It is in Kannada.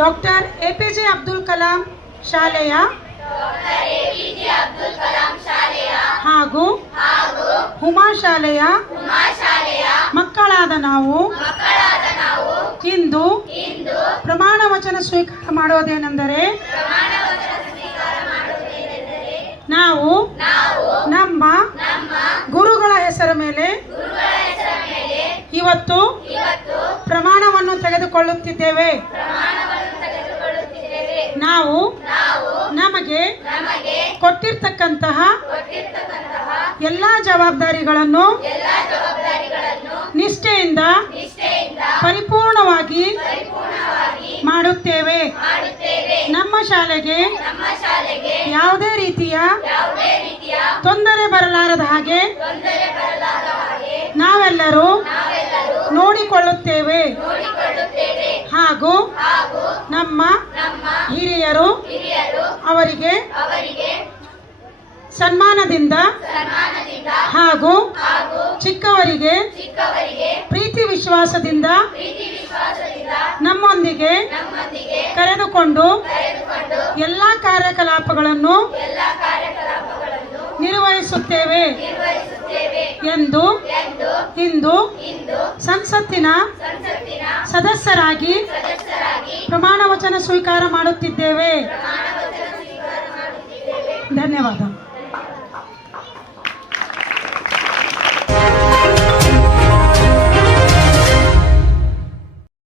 ಡಾಕ್ಟರ್ ಎಪಿಜೆ ಅಬ್ದುಲ್ ಕಲಾಂ ಶಾಲೆಯ ಹಾಗೂ ಹುಮಾ ಶಾಲೆಯ ಮಕ್ಕಳಾದ ನಾವು ಇಂದು ಪ್ರಮಾಣ ವಚನ ಸ್ವೀಕಾರ ಮಾಡೋದೇನೆಂದರೆ ನಾವು ನಮ್ಮ ಗುರುಗಳ ಹೆಸರ ಮೇಲೆ ಇವತ್ತು ಪ್ರಮಾಣವನ್ನು ತೆಗೆದುಕೊಳ್ಳುತ್ತಿದ್ದೇವೆ. ನಾವು ನಮಗೆ ಕೊಟ್ಟಿರ್ತಕ್ಕಂತಹ ಎಲ್ಲ ಜವಾಬ್ದಾರಿಗಳನ್ನು ನಿಷ್ಠೆಯಿಂದ ಪರಿಪೂರ್ಣವಾಗಿ ಮಾಡುತ್ತೇವೆ. ನಮ್ಮ ಶಾಲೆಗೆ ಯಾವುದೇ ರೀತಿಯ ತೊಂದರೆ ಬರಲಾರದ ಹಾಗೆ ನಾವೆಲ್ಲರೂ ನೋಡಿಕೊಳ್ಳುತ್ತೇವೆ ಹಾಗೂ ನಮ್ಮ ಹಿರಿಯರು ಅವರಿಗೆ ಸನ್ಮಾನದಿಂದ ಹಾಗೂ ಚಿಕ್ಕವರಿಗೆ ಪ್ರೀತಿ ವಿಶ್ವಾಸದಿಂದ ನಮ್ಮೊಂದಿಗೆ ಕರೆದುಕೊಂಡು ಎಲ್ಲ ಕಾರ್ಯಕಲಾಪಗಳನ್ನು ನಿರ್ವಹಿಸುತ್ತೇವೆ ಎಂದು ಇಂದು ಸಂಸತ್ತಿನ ಸದಸ್ಯರಾಗಿ ಪ್ರಮಾಣ ವಚನ ಸ್ವೀಕಾರ ಮಾಡುತ್ತಿದ್ದೇವೆ. ಧನ್ಯವಾದ.